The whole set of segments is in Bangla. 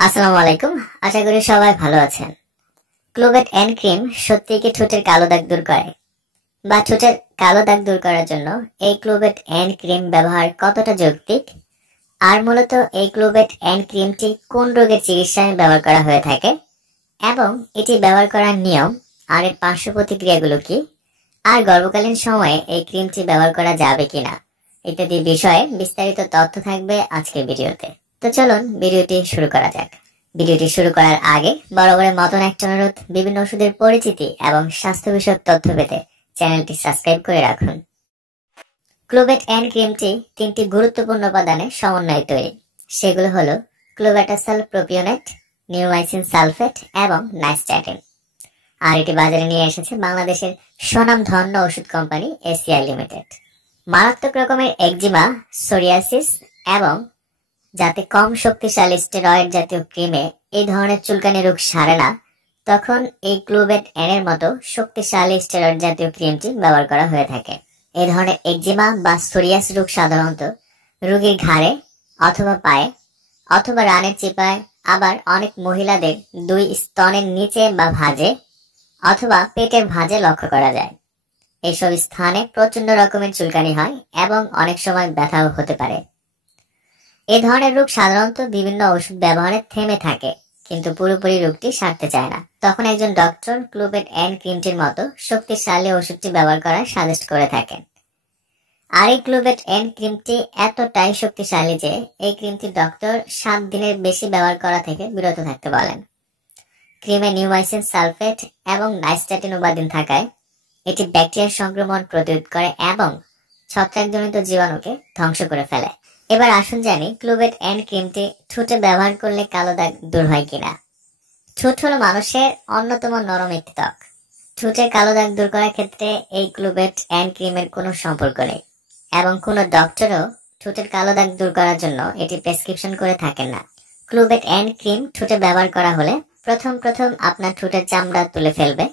আসসালামু আলাইকুম। আশা করি সবাই ভালো আছেন। ক্লোভেট এন্ড ক্রিম সত্যি কি ঠোঁটের কালো দাগ দূর করে, বা ঠোঁটের কালো দাগ দূর করার জন্য এই ক্লোভেট এন্ড ক্রিম ব্যবহার কতটা যৌক্তিক, আর মূলত এই ক্লোভেট এন্ড ক্রিমটি কোন রোগের চিকিৎসায় ব্যবহার করা হয়ে থাকে, এবং এটি ব্যবহার করার নিয়ম আর এর পার্শ্ব প্রতিক্রিয়াগুলো কি, আর গর্ভকালীন সময়ে এই ক্রিমটি ব্যবহার করা যাবে কিনা ইত্যাদি বিষয়ে বিস্তারিত তথ্য থাকবে আজকের ভিডিওতে। তো চলুন ভিডিওটি শুরু করা যাক। ভিডিওটি শুরু করার আগে বরাবরের মতন একটা অনুরোধ, বিভিন্ন ওষুধের পরিচিতি এবং স্বাস্থ্য বিষয়ক তথ্য পেতে চ্যানেলটি সাবস্ক্রাইব করে রাখুন। ক্লোভেট এন্ড ক্রিমটি তিনটি গুরুত্বপূর্ণ উপাদানের সমন্বয়ে তৈরি। সেগুলো হলো ক্লোবেটাসল প্রোপিওনেট, নিওমাইসিন সালফেট এবং নাইস্ট্যাটিন। আর এটি বাজারে নিয়ে এসেছে বাংলাদেশের স্বনামধন্য ওষুধ কোম্পানি এসিআই লিমিটেড। মারাত্মক রকমের একজিমা, সোরিয়াসিস এবং যাতে কম শক্তিশালী স্টেরয়েড জাতীয় ক্রিমে এই ধরনের চুলকানি রোগ সারে না, তখন এই ক্লোভেট এন এর মতো শক্তিশালী স্টেরয়েড জাতীয় ক্রিমটি ব্যবহার করা হয়ে থাকে। এই ধরনের একজিমা বা সোরিয়াস রোগ সাধারণত রোগীর ঘাড়ে অথবা পায়ে অথবা রানের চিপায়, আবার অনেক মহিলাদের দুই স্তনের নিচে বা ভাঁজে অথবা পেটের ভাঁজে লক্ষ্য করা যায়। এইসব স্থানে প্রচন্ড রকমের চুলকানি হয় এবং অনেক সময় ব্যথাও হতে পারে। এই ধরনের রোগ সাধারণত বিভিন্ন ওষুধ ব্যবহারে থেমে থাকে, কিন্তু পুরোপুরি রোগটি সারতে চায় না। তখন একজন ডক্টর ক্লোভেট এন্ড ক্রিমটির মতো শক্তিশালী ওষুধটি ব্যবহার করার সাজেস্ট করে থাকেন। আর এই ক্লোভেট এন্ড ক্রিমটি এতটাই শক্তিশালী যে এই ক্রিমটি ডক্টর 7 দিনের বেশি ব্যবহার করা থেকে বিরত থাকতে বলেন। ক্রিমে নিওমাইসিন সালফেট এবং নাইস্ট্যাটিন উপাদান থাকায় এটি ব্যাকটেরিয়ার সংক্রমণ প্রতিরোধ করে এবং ছত্রাকজনিত জীবাণুকে ধ্বংস করে ফেলে। এবার আসুন জানি ক্লোভেট এন্ড ক্রিমটি ঠোঁটে ব্যবহার করলে কালো দাগ দূর হয় কিনা। ঠোঁট হলো মানুষের অন্যতম নরম একটি ত্বক। ঠোঁটের কালো দাগ দূর করার ক্ষেত্রে এই ক্লোভেট এন্ড ক্রিমের কোনো সম্পর্ক নেই, এবং কোনো ডক্টরও ঠোঁটের কালো দাগ দূর করার জন্য এটি প্রেসক্রিপশন করে থাকেন না। ক্লোভেট এন্ড ক্রিম ঠোঁটে ব্যবহার করা হলে প্রথম আপনার ঠোঁটের চামড়া তুলে ফেলবে।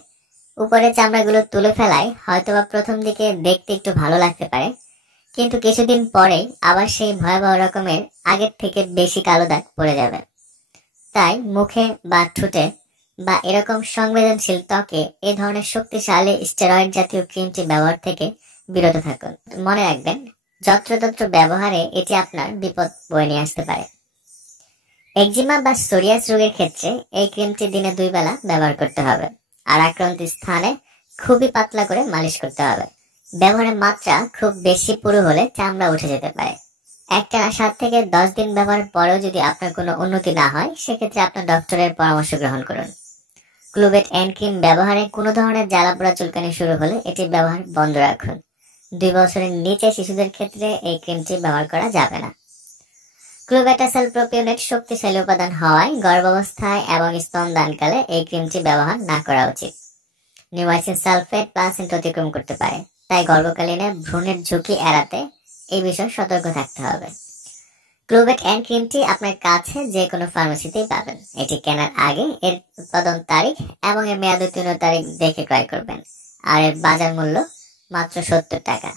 উপরের চামড়াগুলো তুলে ফেলায় হয়তোবা প্রথম দিকে দেখতে একটু ভালো লাগতে পারে, কিন্তু কিছুদিন পরেই আবার সেই ভয়াবহ রকমের আগের থেকে বেশি কালো দাগ পড়ে যাবে। তাই মুখে বা ঠোঁটে বা এরকম সংবেদনশীল ত্বকে এই ধরনের শক্তিশালী স্টেরয়েড জাতীয় ক্রিমটি ব্যবহার থেকে বিরত থাকুন। মনে রাখবেন, যত্রতত্র ব্যবহারে এটি আপনার বিপদ বয়ে নিয়ে আসতে পারে। একজিমা বা সোরিয়াস রোগের ক্ষেত্রে এই ক্রিমটি দিনে 2 বেলা ব্যবহার করতে হবে, আর আক্রান্ত স্থানে খুবই পাতলা করে মালিশ করতে হবে। ব্যবহারের মাত্রা খুব বেশি পুরো হলে চামড়া উঠে যেতে পারে। একটানা 7 থেকে 10 দিন ব্যবহারের পরেও যদি আপনার কোনো উন্নতি না হয়, সেক্ষেত্রে আপনার ডক্টরের পরামর্শ গ্রহণ করুন। ক্লোভেট এন্ড ক্রিম ব্যবহারে কোনো ধরনের জ্বালাপোড়া চুলকানি শুরু হলে এটি ব্যবহার বন্ধ রাখুন। 2 বছরের নিচে শিশুদের ক্ষেত্রে এই ক্রিমটি ব্যবহার করা যাবে না। ক্লোবেটাসল প্রোপিওনেট শক্তিশালী উপাদান হওয়ায় গর্ভাবস্থায় এবং স্তনদানকালে এই ক্রিমটি ব্যবহার না করা উচিত। নিওমাইসিন সালফেট % অতিক্রম করতে পারে, তাই গর্ভকালীনে ভ্রূণের ঝুঁকি এড়াতে এই বিষয়ে সতর্ক থাকতে হবে। ক্লোভেট এন্ড ক্রিমটি আপনার কাছে যে কোনো ফার্মেসিতেই পাবেন। এটি কেনার আগে এর উৎপাদন তারিখ এবং এর মেয়াদ উত্তীর্ণ তারিখ দেখে ক্রয় করবেন, আর এর বাজার মূল্য মাত্র 70 টাকা।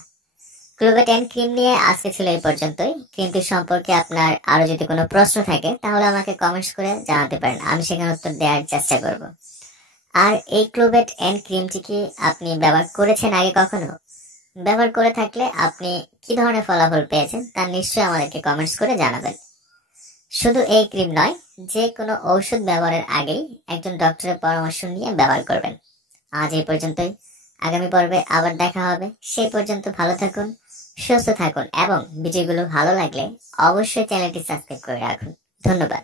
ক্লোভেট এন্ড ক্রিম নিয়ে আজকে ছিল এই পর্যন্তই। ক্রিমটি সম্পর্কে আপনার আরো যদি কোনো প্রশ্ন থাকে তাহলে আমাকে কমেন্টস করে জানাতে পারেন, আমি সেখানে উত্তর দেওয়ার চেষ্টা করব। আর এই ক্লোভেট এন্ড ক্রিমটি কি আপনি ব্যবহার করেছেন আগে কখনো? ব্যবহার করে থাকলে আপনি কি ধরনের ফলাফল পেয়েছেন তা নিশ্চয়ই আমাদেরকে কমেন্টস করে জানাবেন। শুধু এই ক্রিম নয়, যে কোনো ঔষধ ব্যবহারের আগেই একজন ডক্টরের পরামর্শ নিয়ে ব্যবহার করবেন। আজ এই পর্যন্তই। আগামী পর্বে আবার দেখা হবে। সেই পর্যন্ত ভালো থাকুন, সুস্থ থাকুন, এবং ভিডিওগুলো ভালো লাগলে অবশ্যই চ্যানেলটি সাবস্ক্রাইব করে রাখুন। ধন্যবাদ।